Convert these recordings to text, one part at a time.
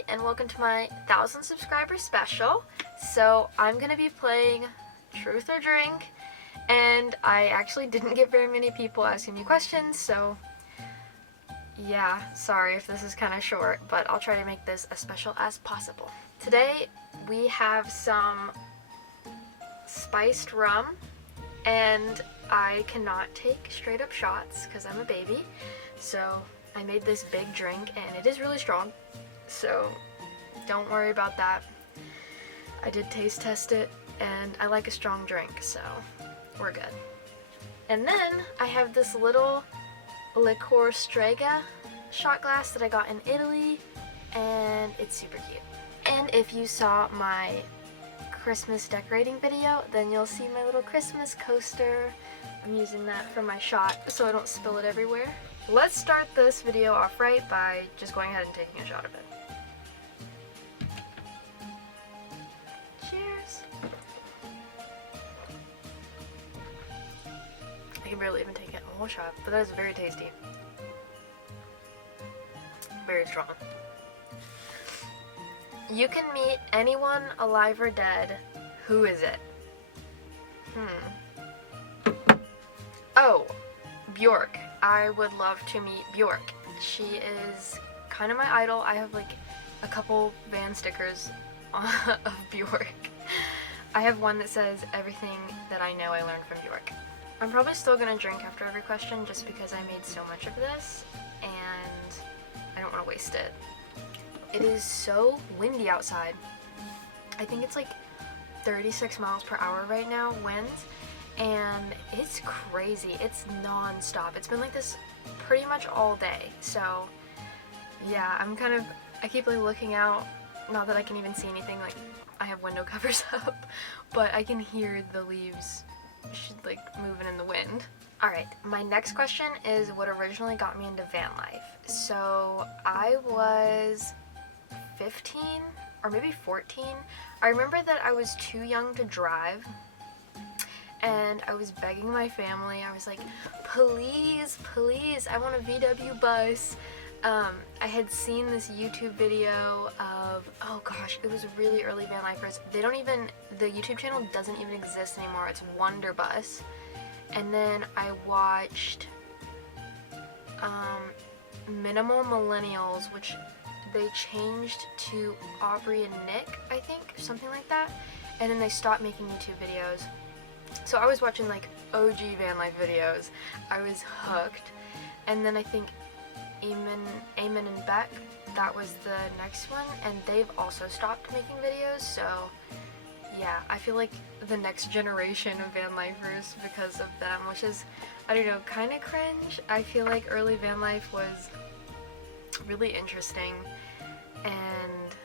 everybody, and welcome to my 1,000 subscriber special. So I'm gonna be playing Truth or Drink, and I actually didn't get very many people asking me questions, so yeah, sorry if this is kind of short, but I'll try to make this as special as possible. Today we have some spiced rum, and I cannot take straight up shots because I'm a baby, so I made this big drink and it is really strong, so don't worry about that. I did taste test it and I like a strong drink, so we're good. And then I have this little liqueur strega shot glass that I got in Italy, and it's super cute. And if you saw my Christmas decorating video, then you'll see my little Christmas coaster. I'm using that for my shot so I don't spill it everywhere. Let's start this video off right by just going ahead and taking a shot of it. Cheers! I can barely even take it a whole shot, but that is very tasty. Very strong. You can meet anyone alive or dead. Who is it? Oh, Bjork. I would love to meet Bjork. She is kind of my idol. I have like a couple band stickers of Bjork. I have one that says everything that I know I learned from Bjork. I'm probably still gonna drink after every question just because I made so much of this and I don't want to waste it. It is so windy outside. I think it's like 36 miles per hour right now, winds. And it's crazy. It's non-stop. It's been like this pretty much all day. So yeah, I keep like looking out. Not that I can even see anything, like I have window covers up, but I can hear the leaves like moving in the wind. Alright, my next question is what originally got me into van life. So I was 15 or maybe 14. I remember that I was too young to drive. And I was begging my family. I was like, please, please, I want a VW bus. I had seen this YouTube video of, oh gosh, it was really early van lifers. The YouTube channel doesn't even exist anymore. It's Wonder Bus. And then I watched Minimal Millennials, which they changed to Aubrey and Nick, I think, or something like that. And then they stopped making YouTube videos. So I was watching like OG van life videos. I was hooked. And then I think Eamon and Beck, that was the next one, and they've also stopped making videos. So yeah, I feel like the next generation of van lifers because of them, which is, I don't know, kind of cringe. I feel like early van life was really interesting and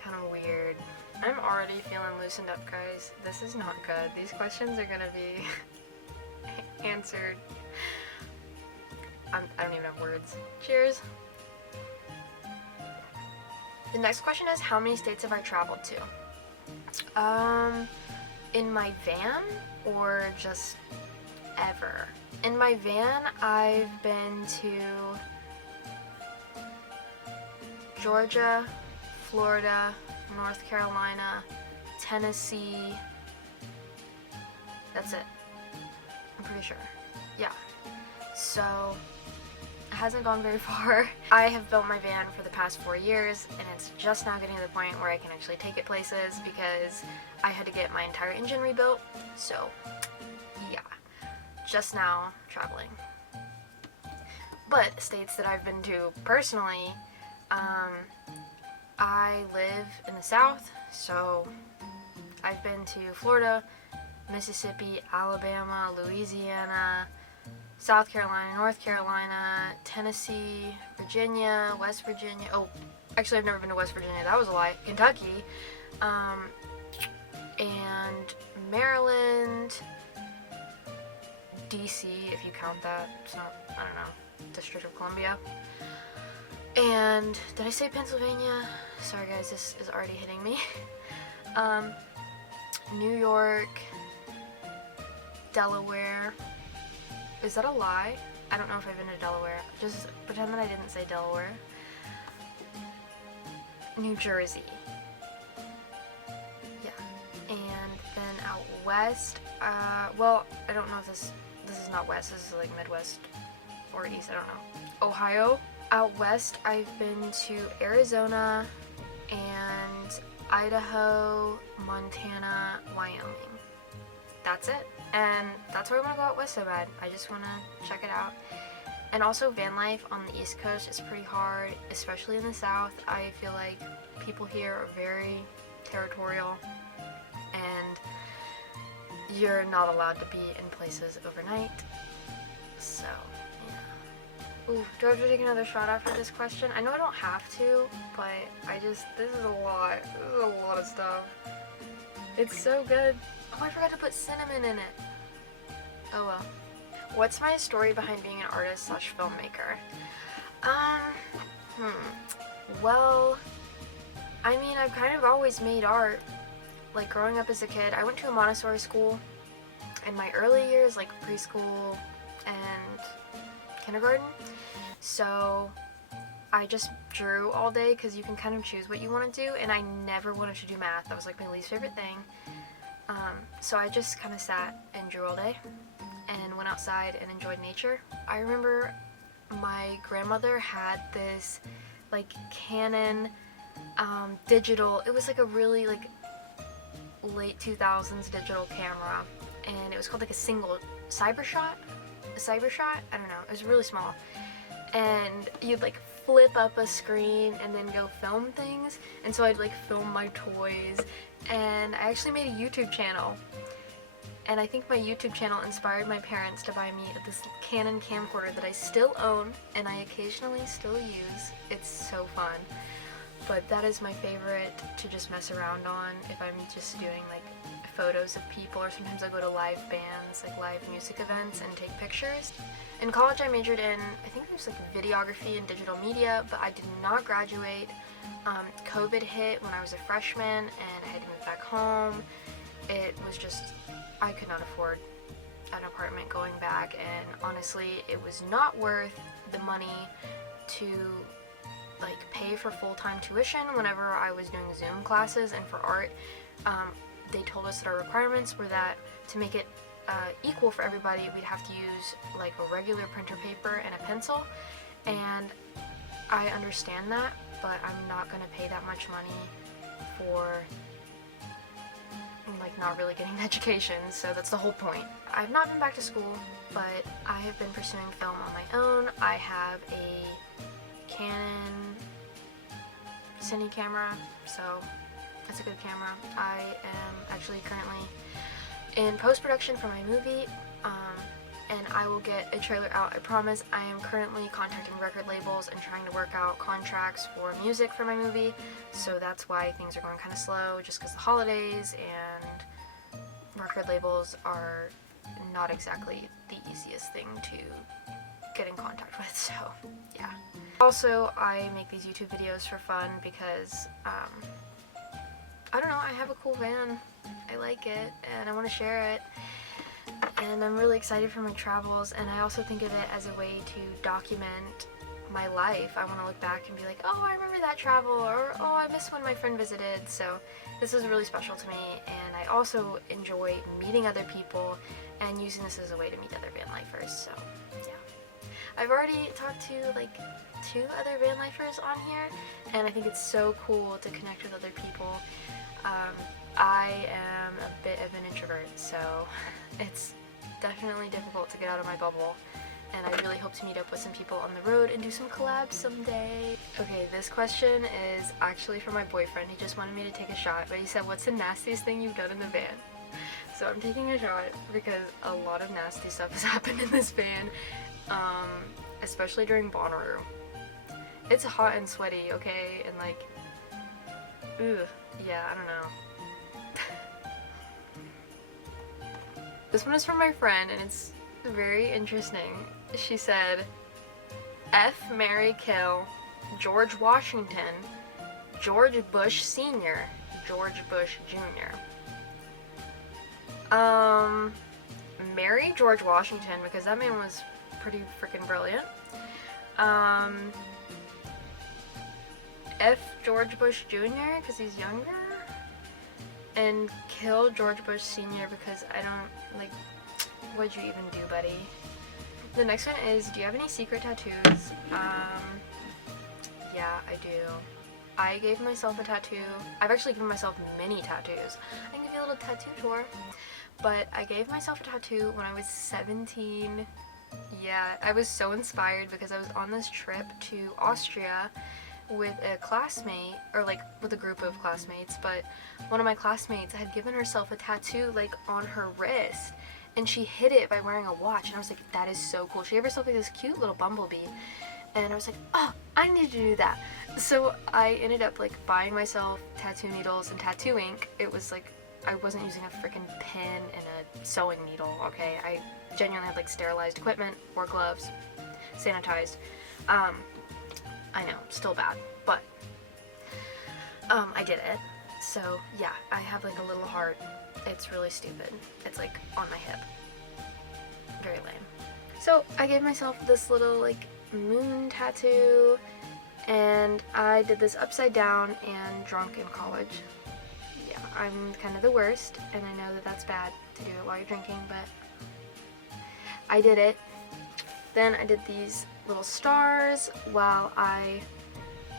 kind of weird. I'm already feeling loosened up, guys. This is not good. These questions are gonna be answered. I don't even have words. Cheers. The next question is, how many states have I traveled to? In my van or just ever? In my van, I've been to Georgia, Florida, North Carolina, Tennessee. That's it. I'm pretty sure. Yeah. So it hasn't gone very far. I have built my van for the past 4 years, and it's just now getting to the point where I can actually take it places because I had to get my entire engine rebuilt. So yeah, just now traveling. But states that I've been to personally, I live in the South, so I've been to Florida, Mississippi, Alabama, Louisiana, South Carolina, North Carolina, Tennessee, Virginia, West Virginia. Oh, actually I've never been to West Virginia, that was a lie. Kentucky, and Maryland, DC, if you count that. It's not, I don't know, District of Columbia. And did I say Pennsylvania? Sorry guys, this is already hitting me. New York, Delaware. Is that a lie? I don't know if I've been to Delaware. Just pretend that I didn't say Delaware. New Jersey. Yeah. And then out west, well, I don't know if this is not west, this is like Midwest or east, I don't know. Ohio. Out west, I've been to Arizona and Idaho, Montana, Wyoming. That's it. And that's where I want to go out west so bad. I just want to check it out. And also van life on the East Coast is pretty hard, especially in the South. I feel like people here are very territorial and you're not allowed to be in places overnight. So, yeah. Ooh, do I have to take another shot after this question? I know I don't have to, but this is a lot. This is a lot of stuff. It's so good. Oh, I forgot to put cinnamon in it. Oh well. What's my story behind being an artist / filmmaker? Well, I mean, I've kind of always made art. Like, growing up as a kid, I went to a Montessori school in my early years, like preschool and kindergarten. So I just drew all day because you can kind of choose what you want to do, and I never wanted to do math. That was like my least favorite thing. So I just kind of sat and drew all day and went outside and enjoyed nature. I remember my grandmother had this like Canon digital, it was like a really like late 2000s digital camera, and it was called like a cybershot, I don't know, it was really small, and you'd like flip up a screen and then go film things, and so I'd like film my toys, and I actually made a YouTube channel, and I think my YouTube channel inspired my parents to buy me this Canon camcorder that I still own and I occasionally still use. It's so fun. But that is my favorite to just mess around on if I'm just doing like photos of people, or sometimes I go to live bands, like live music events, and take pictures. In college I majored in, I think it was like videography and digital media, but I did not graduate. COVID hit when I was a freshman and I had to move back home. It was just, I could not afford an apartment going back, and honestly it was not worth the money to like pay for full-time tuition whenever I was doing Zoom classes. And for art, they told us that our requirements were that to make it equal for everybody, we'd have to use like a regular printer paper and a pencil, and I understand that, but I'm not going to pay that much money for like not really getting an education, so that's the whole point. I've not been back to school, but I have been pursuing film on my own. I have a Canon cine camera, so it's a good camera. I am actually currently in post-production for my movie, and I will get a trailer out, I promise. I am currently contacting record labels and trying to work out contracts for music for my movie, so that's why things are going kind of slow, just because the holidays and record labels are not exactly the easiest thing to get in contact with, so yeah. Also, I make these YouTube videos for fun because, I don't know, I have a cool van, I like it, and I want to share it, and I'm really excited for my travels, and I also think of it as a way to document my life. I want to look back and be like, oh, I remember that travel, or oh, I miss when my friend visited, so this is really special to me, and I also enjoy meeting other people and using this as a way to meet other van lifers, so yeah. I've already talked to like 2 other van lifers on here, and I think it's so cool to connect with other people. I am a bit of an introvert, so it's definitely difficult to get out of my bubble, and I really hope to meet up with some people on the road and do some collabs someday. Okay, this question is actually for my boyfriend. He just wanted me to take a shot, but he said, what's the nastiest thing you've done in the van? So I'm taking a shot because a lot of nasty stuff has happened in this van, especially during Bonnaroo. It's hot and sweaty, okay, and like, ugh, yeah, I don't know. This one is from my friend, and it's very interesting. She said, F, marry, kill, George Washington, George Bush Sr., George Bush Jr. Marry George Washington, because that man was pretty freaking brilliant. F George Bush Jr. because he's younger, and kill George Bush Sr. because I don't, like, what'd you even do, buddy? The next one is, do you have any secret tattoos? Yeah, I do. I gave myself a tattoo. I've actually given myself many tattoos. I can give you a little tattoo tour. But I gave myself a tattoo when I was 17. Yeah, I was so inspired because I was on this trip to Austria with a classmate, or like with a group of classmates, but one of my classmates had given herself a tattoo like on her wrist, and she hid it by wearing a watch, and I was like, that is so cool. She gave herself like this cute little bumblebee, and I was like, oh, I need to do that. So I ended up like buying myself tattoo needles and tattoo ink. It was like, I wasn't using a freaking pen and a sewing needle, okay? I genuinely had like sterilized equipment, wore gloves, sanitized. I know, still bad, but I did it. So yeah, I have like a little heart. It's really stupid. It's like on my hip. Very lame. So I gave myself this little like moon tattoo, and I did this upside down and drunk in college. Yeah, I'm kind of the worst, and I know that that's bad to do it while you're drinking, but I did it. Then I did these little stars while I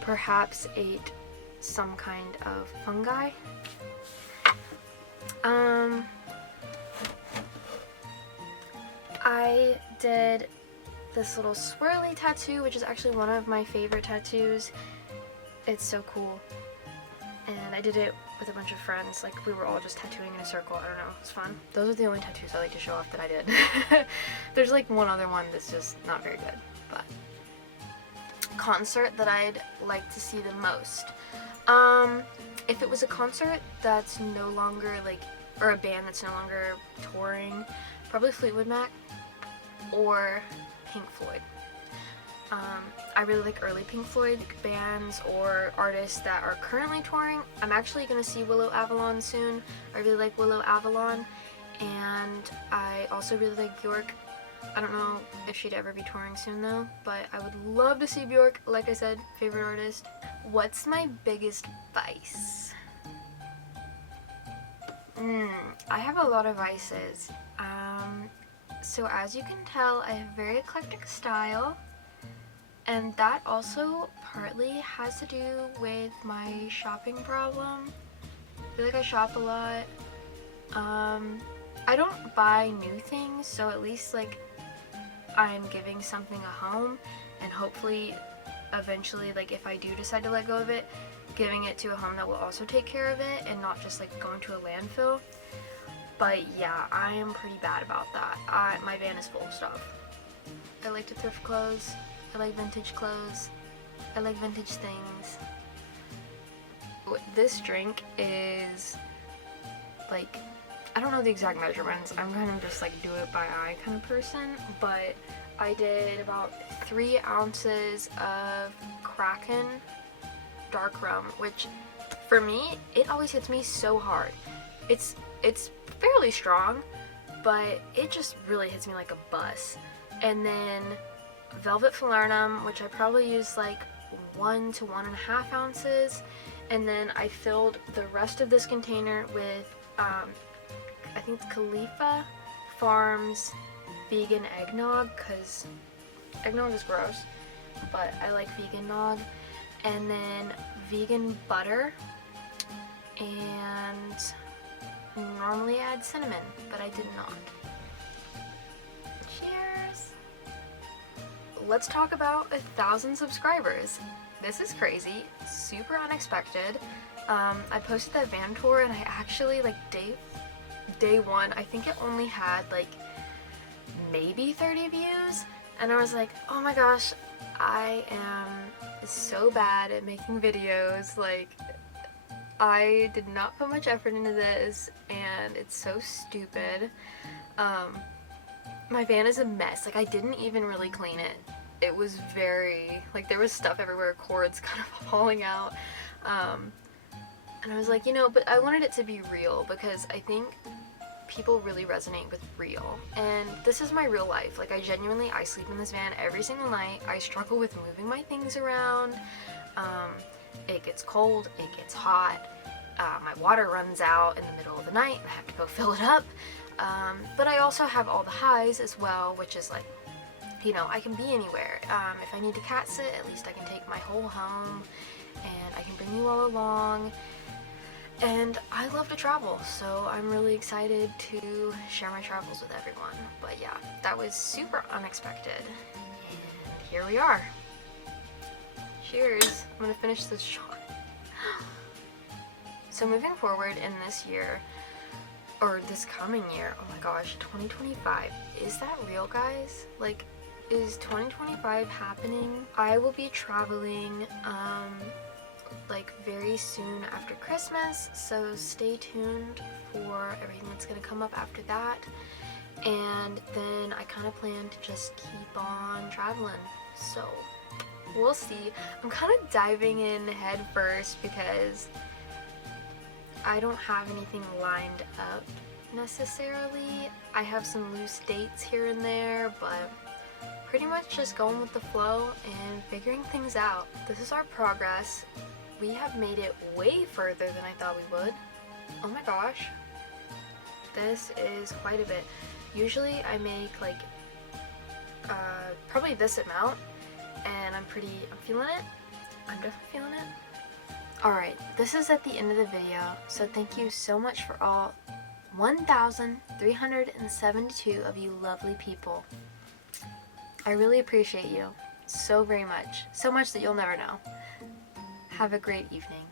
perhaps ate some kind of fungi. I did this little swirly tattoo, which is actually one of my favorite tattoos. It's so cool. And I did it with a bunch of friends. Like, we were all just tattooing in a circle. I don't know. It's fun. Those are the only tattoos I like to show off that I did. There's like one other one that's just not very good. But concert that I'd like to see the most. If it was a concert that's no longer like, or a band that's no longer touring, probably Fleetwood Mac or Pink Floyd. I really like early Pink Floyd bands or artists that are currently touring. I'm actually going to see Willow Avalon soon. I really like Willow Avalon, and I also really like Bjork. I don't know if she'd ever be touring soon though, but I would love to see Bjork. Like I said, favorite artist. What's my biggest vice? I have a lot of vices. So as you can tell, I have very eclectic style. And that also partly has to do with my shopping problem. I feel like I shop a lot. I don't buy new things, so at least like I'm giving something a home, and hopefully eventually, like if I do decide to let go of it, giving it to a home that will also take care of it and not just like going to a landfill. But yeah, I am pretty bad about that. My van is full of stuff. I like to thrift clothes. I like vintage clothes. I like vintage things. This drink is like, I don't know the exact measurements. I'm kind of just like do it by eye kind of person, but I did about 3 ounces of Kraken dark rum, which for me, it always hits me so hard. It's fairly strong, but it just really hits me like a bus. And then Velvet Falernum, which I probably used like 1 to 1.5 ounces, and then I filled the rest of this container with I think it's Khalifa Farms vegan eggnog, because eggnog is gross, but I like vegan nog, and then vegan butter, and normally I add cinnamon, but I did not. Cheers! Let's talk about 1,000 subscribers. This is crazy, super unexpected. I posted that van tour, and I actually, like, day one, I think it only had like maybe 30 views, and I was like, oh my gosh, I am so bad at making videos. Like, I did not put much effort into this, and it's so stupid. My van is a mess. Like, I didn't even really clean it. It was very, like, there was stuff everywhere, cords kind of falling out. And I was like, you know, but I wanted it to be real, because I think people really resonate with real. And this is my real life. Like, I sleep in this van every single night. I struggle with moving my things around. it gets cold, it gets hot, my water runs out in the middle of the night and I have to go fill it up. But I also have all the highs as well, which is like, you know, I can be anywhere. If I need to cat sit, at least I can take my whole home and I can bring you all along. And I love to travel, so I'm really excited to share my travels with everyone. But yeah, that was super unexpected. And here we are. Cheers. I'm gonna finish this shot. So moving forward in this year, or this coming year, oh my gosh, 2025, is that real, guys? Like, is 2025 happening? I will be traveling like very soon after Christmas, so stay tuned for everything that's gonna come up after that. And then I kind of plan to just keep on traveling, so we'll see. I'm kind of diving in head first because I don't have anything lined up necessarily. I have some loose dates here and there, but pretty much just going with the flow and figuring things out. This is our progress. We have made it way further than I thought we would. Oh my gosh. This is quite a bit. Usually I make like probably this amount, and I'm feeling it. I'm definitely feeling it. Alright, this is at the end of the video, so thank you so much for all 1,372 of you lovely people. I really appreciate you so very much. So much that you'll never know. Have a great evening.